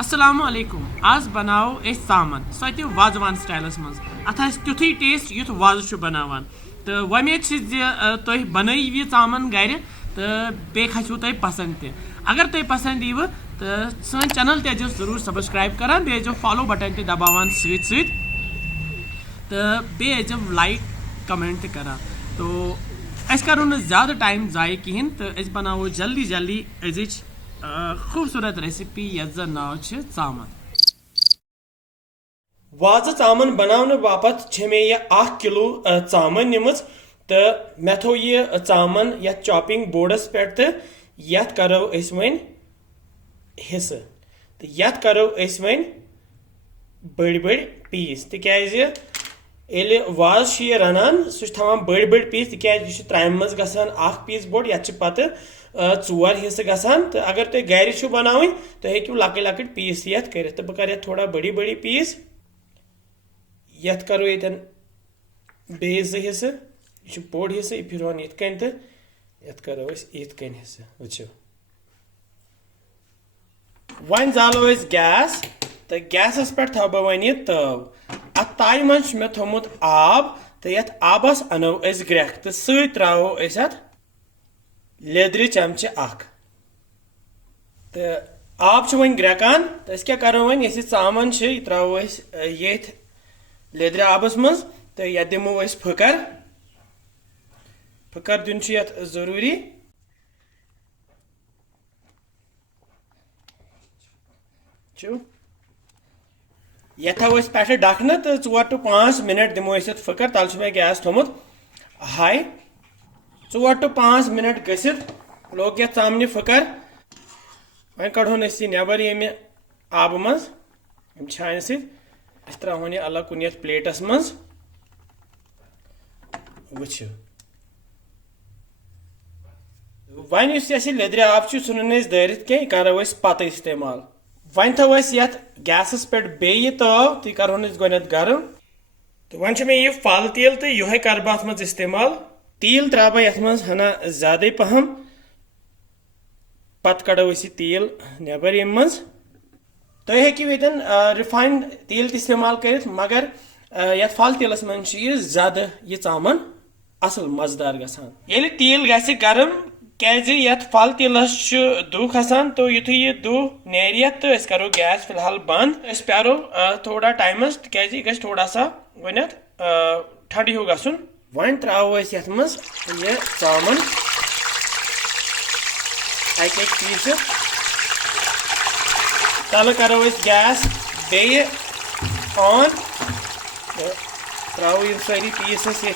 अस्सलाम वालेकुम। आज बनाओ अस चामन सत वाजवान स्टाइलस मज अत तुथु टेस्ट युथ वाज बनावान तो वमेद तुम बनयु यह चामन गर तो बे खसू तुम पसंद तह अगर तुम पसंद यीव तो सन चैनल तजो जरूर सब्सक्राइब करान बे फॉलो बटन तह दबावान सत तो बे लाइक कमेंट तह करान तो अस करो न ज़्यादा टाइम ज़ाय कहें तो अस बनावो जल्दी जल्दी अजिच खूबसूरत रेसिपी यथ जन नाव चामन। वाज चामन बनाने बापत मे यह 1 किलो चामन निम तो मे थो यह चामन ये चॉपिंग बोर्डस पे तो यथ करो वन हिस्स तो यथ करो वन बड़ बड़ पीस तिकाज ये वाज रनान सह बड़ बड़ पीस तिकाज त्रैम मज गसान 1 पीस बोड़ ये पत 4 हिस्से गसान तो अगर तुम गर बनावन तो हेकू लकट लकट पीस यथ कर तो बह कर थोड़ा बड़ी बड़ी पीस यथ करो ये बे 2 हिस्से यह बोड़ हिस्से फिर इत कन तो यथ करो इत कन हिस्से वो वन जालो गैस तो गैसस पे थो बह वन यह तव अत ताई मज मे थोमुत आब तो यथ आबस अनो ग्रेख तो सत त्रो अत लेद्र चमचे तो आब वन ग्रेकान तो क्या करो वन ये चामन यह त्रो ये लेद्र आबस मज तो यह दिमो फकर फकर दिन यथ जरूरी यह थो पे डखन तो 4 to 5 मिनट दिमो फकर तल मे गैस थोमुत हाई 4 to 5 मिनट गसित लोग यह चामन फकर वह कड़ोन नबर ये आब मज छान सत त्रोन यह अलग कुन प्लेटस मज वुच वन लेद्र आब सुन दारित कह करो पत इस्तेमाल वन थो गैसस पे बे तव ती करो गो गर्म तो वन मे यह फल तेल तो यह कर बह मज इस्तेमाल तेल त्रा बह ये हना ज्यादा पहम पत कड़ो तेल नबर ये मज तुम हेकू ये रिफाइंड तेल इस्तेमाल कर मगर ये फल तेलस मन ज्यादा यह चामन असल मजेदार गसान ये तेल गि गर्म क्या फल तेलस दू खसान तो युथ यह दू नेर तो करो गैस फिलहाल बंद प्यारो थोड़ा टाइमस क्या थोड़ा सा गो ठंड हूँ गसन वन त्रो ये मज यह चामन अक पीस तल करो गैस बे ऑन तो त्रो सारी पीस ये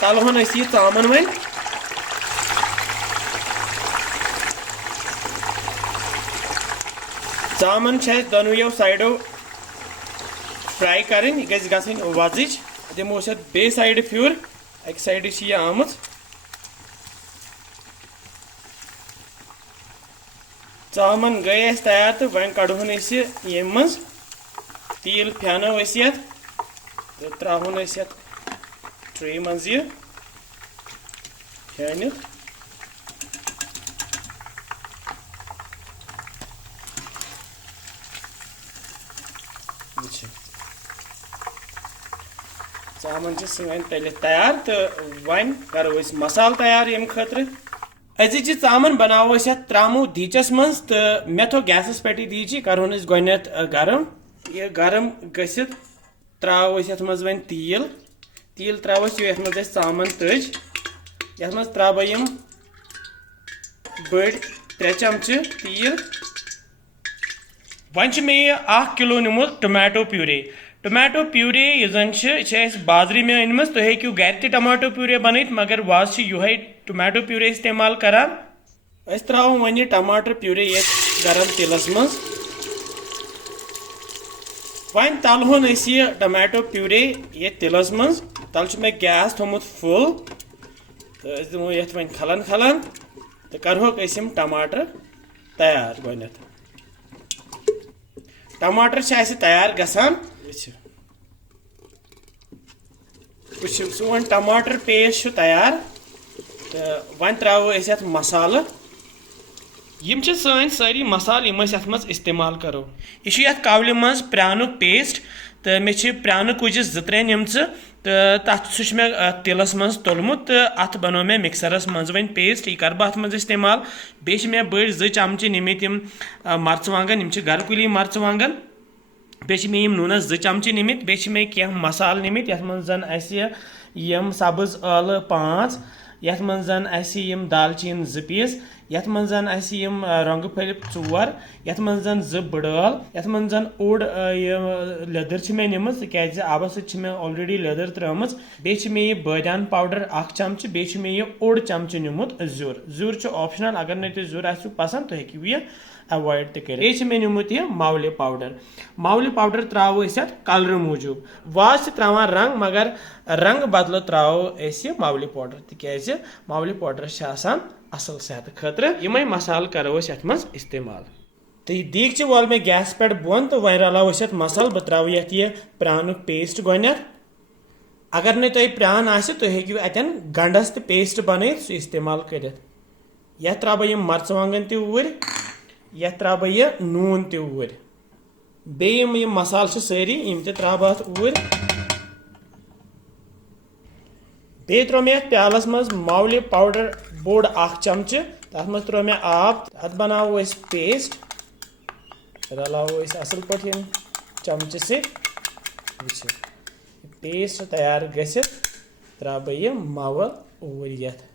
तलहन यह चामन वन चामन दोनों साइडो फ्राई करें यह गई वजिच दिमो बे साइड फ्यूर अक साइड यह आम चामन गई तैयार तो वन कड़ोन ये मज तेल फ्यानो तो त्रोन ट्रे मज यह फ्यान चामन सन तल तैयार तो वन करो मसाल तैयार ये खतर अजिच चामन बनावो त्रामो दीचस मज तो मे थो गैसस पे दीची करोन गो गर्म यह गर्म गसित त्रो ये मज वन तेल तेल त्रोस ये मज चामन तज ये मज त्रा बह बड़ 3 चमचे तेल वन मे 1 किलो निमुत टमाटो प्यूरे यह जन बाजरी में अनम तुम हेकू गर टमाटो प्यूरे बन मगर वाज यह टमाटो प्यूरे इस्तेमाल करान त्रो वन टमाटर प्यूरे ये गरम तेलस मज वन तलहन यह टमाटो प्यूरे ये तेलस मज तल मे गैस थोमुत फुल तो दिमो ये वन खलन खलन तो करहोक टमाटर तैयार गो टमाटर तैयार गसान सोन टमाटर पेस्ट तैयार तो वन त्रो मसाल यम छ सन सारी मसाल यम अस यथ मज इस्तेमाल करो यह यथ कावलि मज प्रानुक पेस्ट तो मे प्रान कुजिस 2-3 निम्स तो तथ सह मे तिलस मज तोलमुत तो अत बनो मे मिक्सरस मज वन पेस्ट यह कर बह अत मज इस्तेमाल बे मे बड़ 2 चमचे निमित यम मर्चवांगन यम घर कुली मर्चवांगन बे मे यम नूनस 2 चमचे निमित बे मे कह मसाल निमित यथ मज जन यम सब्ज ٲलہٕ 5 यथ मज जन यम दालचीन 2 पीस यथ मज जन यम रंग फल 4 यथ मज जन 2 बड़ल यथ मज जन ओड लेदर मे निम तिज आबस मे ऑलरेडी लेदर त्रम बे मे यह बादान पाउडर 1 चमचे बे मे यह ओड चमचे निमुत जुर ऑप्शनल अगर नत जुर आसु पसंद तो हेकु यह अवॉइड तो कर मे निमुत यह मावले पाउडर त्रो कलर मूजूब वाज त्रावान रंग मगर रंग बदल त्रो मावले पाउडर तिज मावले पाउडर असल सेहत खतर यम मसाल करो यथ मज इस्तेमाल तो यह दीगच वाल मे गैस पे बोन तो वह रलाव यथ मसाल बह त्रो यह प्रानुक पेस्ट गोनथ अगर न तुम प्रान आसि तो हेकु अतन गंडस तो पेस्ट बन सह इस्तेमाल कर यह त्रा बह यम मर्चवांगन तूर यह त्रा बह यह नून तूर बे यम मसाल सारी यम त्रा बह ऊर बे त्रो मे प्यालस मज मावले पाउडर बोड़ 1 चमचे तथ मज त्रो मे आब तथ बनावो पेस्ट रलावो असल पे चमचे से पेस्ट तैयार गसित त्रा बह यह मावल ऊर यथ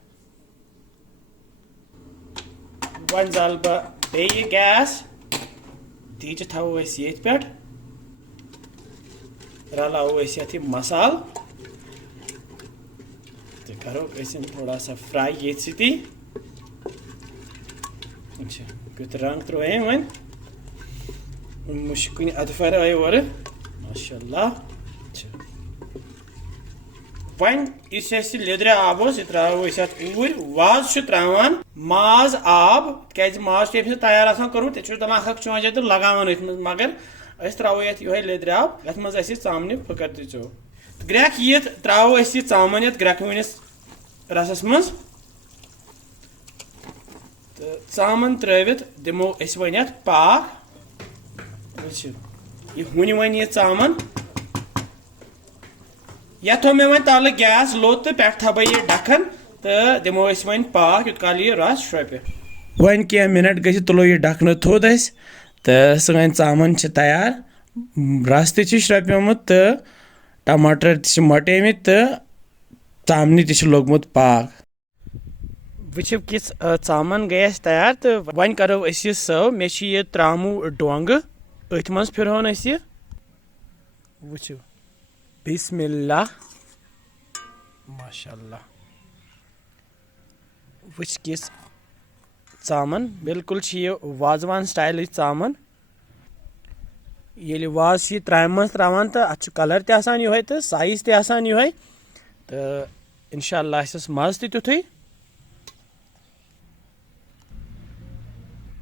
वन जल बह बे गैस तीज थो ये पे रलावो ये मसाल तो करो थोड़ा सा फ्राई ये सी कुत रंग त्रोह वन मुश्किन अदफर आय और माशाल्लाह वन इस लेदर आब त्रो ऊर वाज त्रावान माज आब क्या माज तम तैयार कोर्मुत तलान हक चौंजा तो लगान मगर त्रो ये लेदर आब ये मज चामन फकर तो ग्रेक ये त्रो चामन ये ग्रेकवनिस रसस मज तो चामन त्रित दिमो वन ये पाक यह हुन वन यह चामन यह थो मे वन तल गैस लोत तो पे थब यह ढक्कन तो दिमो वन पाक युत काल यह रस श्रोपे वन कह मिनट गि तुलो यह ढक्कन थोद तो सन चामन तैयार रस त्रोप्योमुत तो टमाटर मटेमित तो चामन लोगमुत पाक वो किस चामन गए तैयार तो वन करो यह सर्व मे यह त्रामू डोंग अथ मज फिरहन यह वो बिस्मिल्लाह माशाल्लाह वो किस चामन बिल्कुल यह वाजवान स्टाइल चामन ये वाज त्राम मज त्रावान तो अत कलर तसान यो तो साइज तसान यो तो इंशाअल्लाह मज तुथु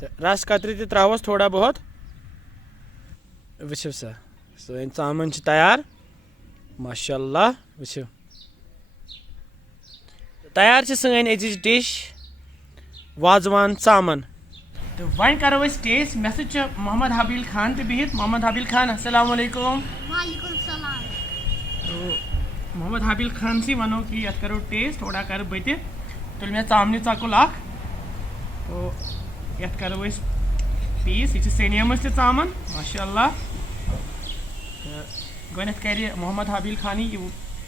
तो रस कतरी त्रोस थोड़ा बहुत वो सा सन चामन तैयार माशाल्लाह वो तैयार सन अजिज डिश वाजवान चामन तो वन करो टेस्ट मे मोहम्मद हबील खान तो बिहित मोहम्मद हबील खान अस्सलाम वालेकुम तो मोहम्मद हबील खान सी वनो कि ये करो टेस्ट थोड़ा कर बत तुल मे चामन चकुल तो ये करो पीस यह सेनियम चामन माशाल्लाह गो कर मोहम्मद हबील खानी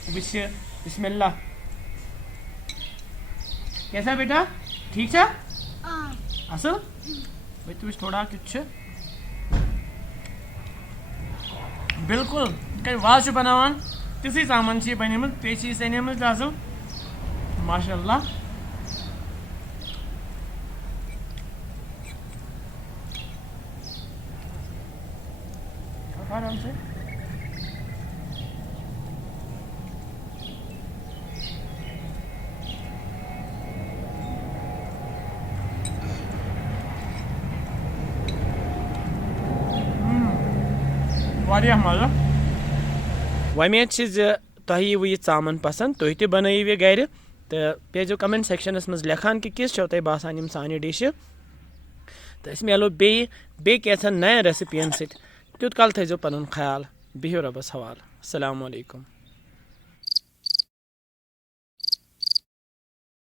बिस्मिल्लाह कैसा बेटा ठीक है असल वो थोड़ा कुछ बिल्कुल वाज बनावान तिसै चामन बनिमुत पे सनियम असल माशाल्लाह आराम से मजा वमेद तुह यीव यह चामन पसंद तुह तह बनइव यह गर तो पेजो कमेंट सेक्शनस मज लेखान कि किस तुम बसान सान डिश तो अस मिलो बे कैंसन नयन रेसिपियन सत तुत कल थो पन ख्याल बिहु रबस हवाल। अस्सलाम वालेकुम।